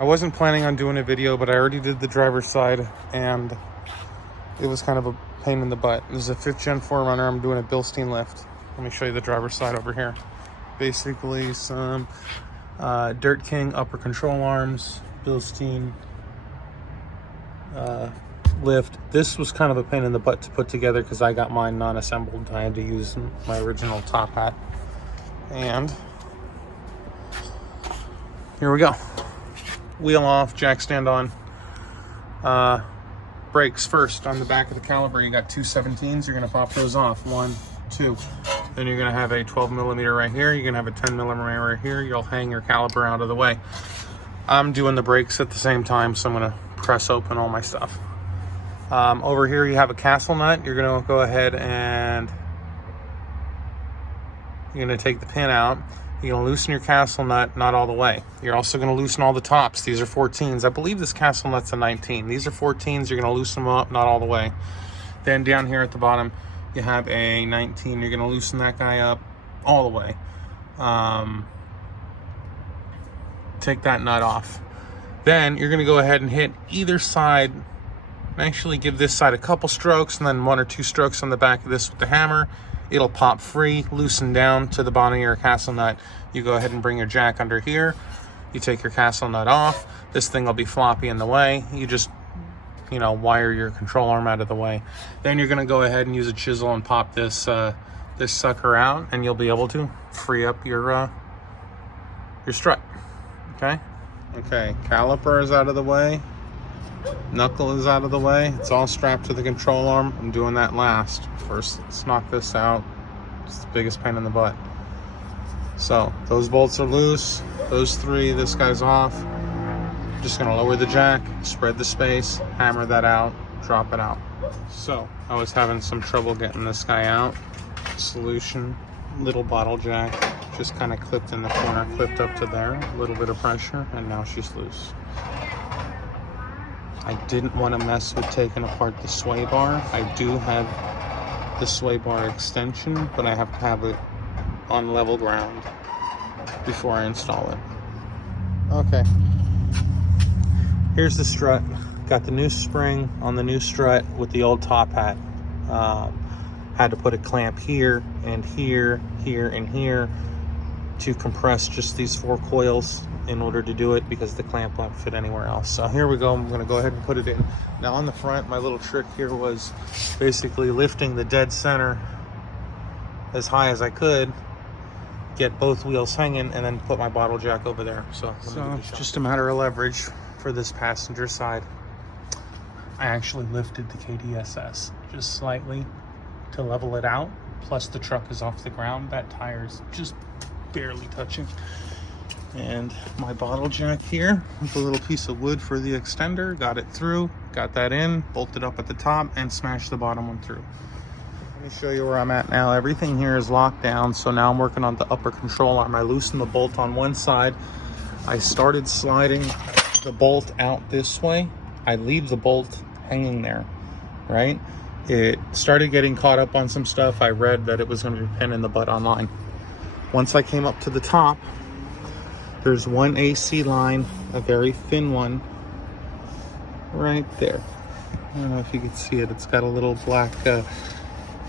I wasn't planning on doing a video, but I already did the driver's side, and it was kind of a pain in the butt. This is a 5th gen 4runner. I'm doing a bilstein lift. Let me show you the driver's side over here. Basically some Dirt King upper control arms, bilstein lift. This was kind of a pain in the butt to put together because I got mine non-assembled. I had to use my original top hat. And here we go. Wheel off, jack stand on. Brakes first on the back of the caliper. You got two 17s. You're gonna pop those off. 1, 2. Then you're gonna have a 12 millimeter right here. You're gonna have a 10 millimeter right here. You'll hang your caliper out of the way. I'm doing the brakes at the same time, so I'm gonna press open all my stuff. Over here you have a castle nut. You're gonna go ahead and you're gonna take the pin out. You're gonna loosen your castle nut, not all the way. You're also gonna loosen all the tops. These are 14s. I believe this castle nut's a 19. These are 14s. You're gonna loosen them up, not all the way. Then down here at the bottom, you have a 19. You're gonna loosen that guy up all the way. Take that nut off. Then you're gonna go ahead and hit either side. Actually give this side a couple strokes and then 1 or 2 strokes on the back of this with the hammer. It'll pop free, loosen down to the bottom of your castle nut. You go ahead and bring your jack under here. You take your castle nut off. This thing will be floppy in the way. You just, wire your control arm out of the way. Then you're gonna go ahead and use a chisel and pop this this sucker out, and you'll be able to free up your strut. Okay? Okay, caliper is out of the way. Knuckle is out of the way. It's all strapped to the control arm. I'm doing that last. First, let's knock this out. It's the biggest pain in the butt. So those bolts are loose. Those 3, this guy's off. Just gonna lower the jack, spread the space, hammer that out, drop it out. So I was having some trouble getting this guy out. Solution, little bottle jack, just kind of clipped in the corner, clipped up to there, a little bit of pressure, and now she's loose. I didn't want to mess with taking apart the sway bar. I do have the sway bar extension, but I have to have it on level ground before I install it. Okay. Here's the strut. Got the new spring on the new strut with the old top hat. Had to put a clamp here and here, here and here to compress just these 4 coils in order to do it, because the clamp won't fit anywhere else. So here we go. I'm going to go ahead and put it in. Now on the front, my little trick here was basically lifting the dead center as high as I could, get both wheels hanging, and then put my bottle jack over there. So just a matter of leverage for this passenger side. I actually lifted the KDSS just slightly to level it out. Plus the truck is off the ground. That tire's just barely touching. And my bottle jack here with a little piece of wood for the extender, got it through, got that in, bolted up at the top, and smashed the bottom one through. Let me show you where I'm at now. Everything here is locked down, so now I'm working on the upper control arm. I loosened the bolt on one side. I started sliding the bolt out this way. I leave the bolt hanging there, right? It started getting caught up on some stuff. I read that it was going to be a pain in the butt online. Once I came up to the top, there's one AC line, a very thin one, right there. I don't know if you can see it. It's got a little black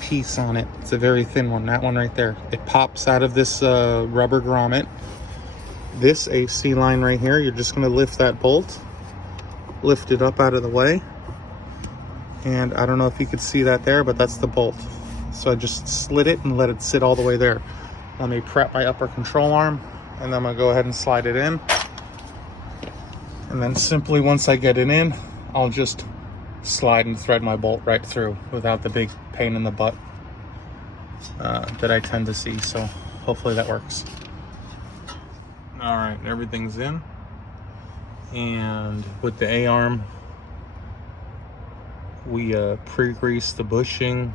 piece on it. It's a very thin one, that one right there. It pops out of this rubber grommet. This AC line right here, you're just gonna lift that bolt, lift it up out of the way. And I don't know if you could see that there, but that's the bolt. So I just slid it and let it sit all the way there. Let me prep my upper control arm, and then I'm gonna go ahead and slide it in. And then simply once I get it in, I'll just slide and thread my bolt right through without the big pain in the butt that I tend to see. So hopefully that works. All right, everything's in. And with the A-arm, we pre-grease the bushing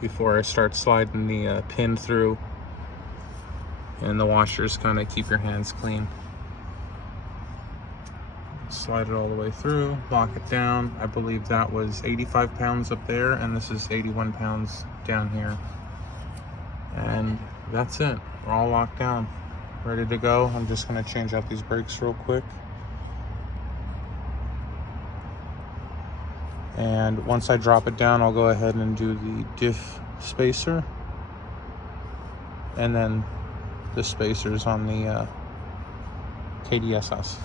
before I start sliding the pin through. And the washers kind of keep your hands clean. Slide it all the way through, lock it down. I believe that was 85 pounds up there, and this is 81 pounds down here. And that's it. We're all locked down, ready to go. I'm just gonna change out these brakes real quick. And once I drop it down, I'll go ahead and do the diff spacer, and then the spacers on the KDSS.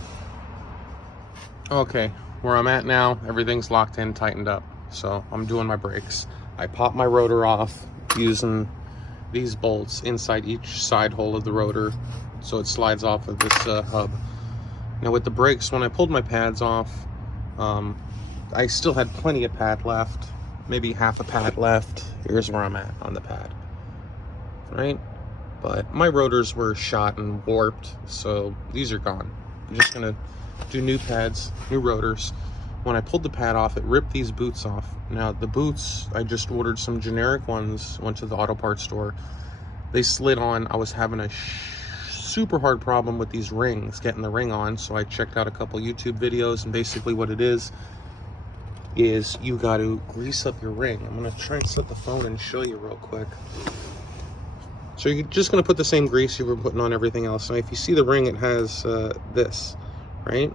Okay, where I'm at now, everything's locked in, tightened up. So I'm doing my brakes. I pop my rotor off using these bolts inside each side hole of the rotor, so it slides off of this hub. Now with the brakes, when I pulled my pads off, I still had plenty of pad left, maybe half a pad left. Here's where I'm at on the pad, right? But my rotors were shot and warped, so these are gone. I'm just gonna do new pads, new rotors. When I pulled the pad off, it ripped these boots off. Now the boots, I just ordered some generic ones, went to the auto parts store. They slid on. I was having a super hard problem with these rings, getting the ring on, so I checked out a couple YouTube videos, and basically what it is you got to grease up your ring. I'm gonna try and set the phone and show you real quick. So you're just gonna put the same grease you were putting on everything else. Now if you see the ring, it has this, right?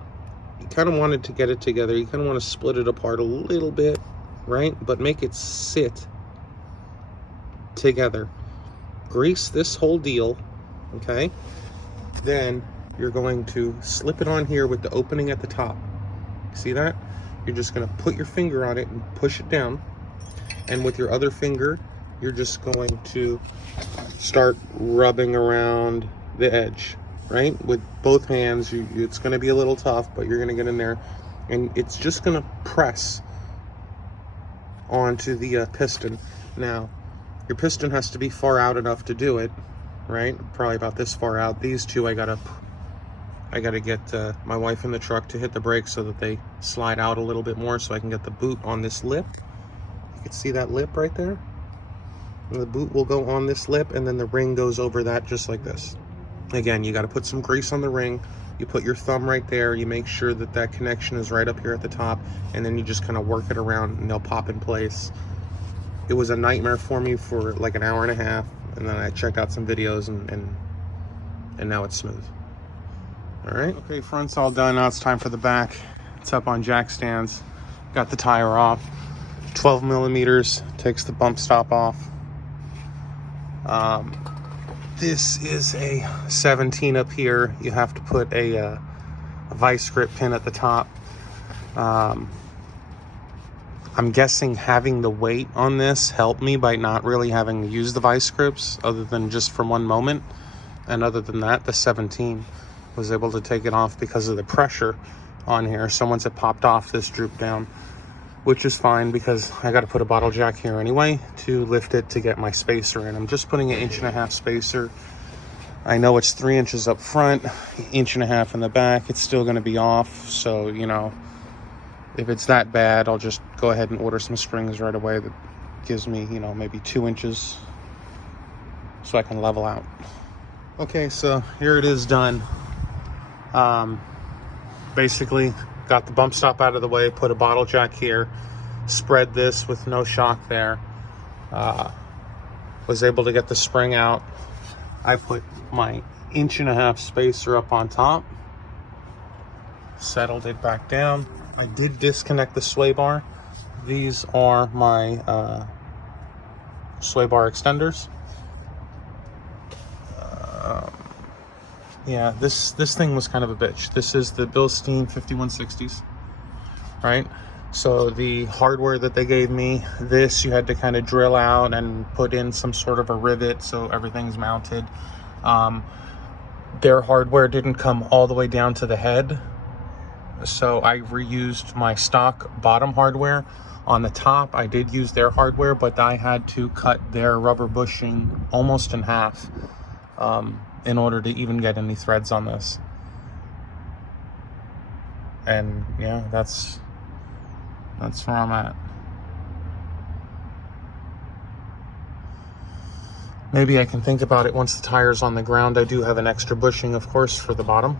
You kind of wanted to get it together. You kind of want to split it apart a little bit, right? But make it sit together. Grease this whole deal, okay? Then you're going to slip it on here with the opening at the top. See that? You're just going to put your finger on it and push it down. And with your other finger, you're just going to start rubbing around the edge, right? With both hands. It's going to be a little tough, but you're going to get in there, and it's just going to press onto the piston. Now, your piston has to be far out enough to do it, right? Probably about this far out. These two, I gotta get my wife in the truck to hit the brakes so that they slide out a little bit more, so I can get the boot on this lip. You can see that lip right there. And the boot will go on this lip, and then the ring goes over that just like this. Again, you got to put some grease on the ring. You put your thumb right there. You make sure that that connection is right up here at the top, and then you just kind of work it around, and they'll pop in place. It was a nightmare for me for like an hour and a half, and then I checked out some videos, and now it's smooth. All right. Okay, front's all done. Now it's time for the back. It's up on jack stands. Got the tire off. 12 millimeters. Takes the bump stop off. This is a 17 up here. You have to put a vice grip pin at the top. I'm guessing having the weight on this helped me by not really having to use the vice grips other than just for one moment. And other than that, the 17 was able to take it off because of the pressure on here. So once it popped off, this drooped down, which is fine because I got to put a bottle jack here anyway to lift it to get my spacer in. I'm just putting an 1.5 inch spacer. I know it's 3 inches up front, 1.5 inches in the back. It's still going to be off, so you know, if it's that bad, I'll just go ahead and order some springs right away that gives me, you know, maybe 2 inches so I can level out. Okay, so here it is done. Basically got the bump stop out of the way, put a bottle jack here, spread this with no shock there. Was able to get the spring out. I put my 1.5 inch spacer up on top, settled it back down. I did disconnect the sway bar. These are my sway bar extenders. Yeah, this thing was kind of a bitch. This is the Bilstein 5160s, right? So the hardware that they gave me, this you had to kind of drill out and put in some sort of a rivet so everything's mounted. Their hardware didn't come all the way down to the head, so I reused my stock bottom hardware. On the top, I did use their hardware, but I had to cut their rubber bushing almost in half in order to even get any threads on this. And yeah, that's where I'm at. Maybe I can think about it once the tire's on the ground. I do have an extra bushing, of course, for the bottom.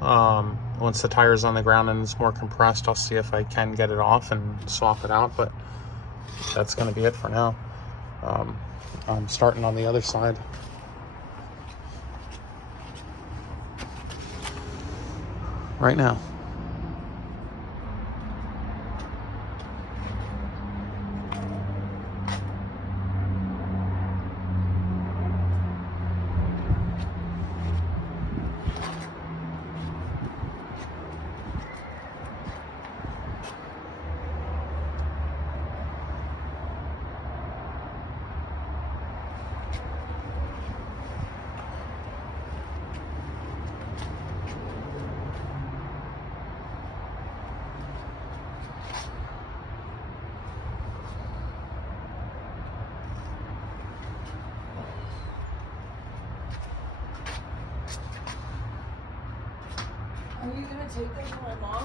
Once the tire's on the ground and it's more compressed, I'll see if I can get it off and swap it out, but that's gonna be it for now. I'm starting on the other side. Right now. gonna take them to my mom?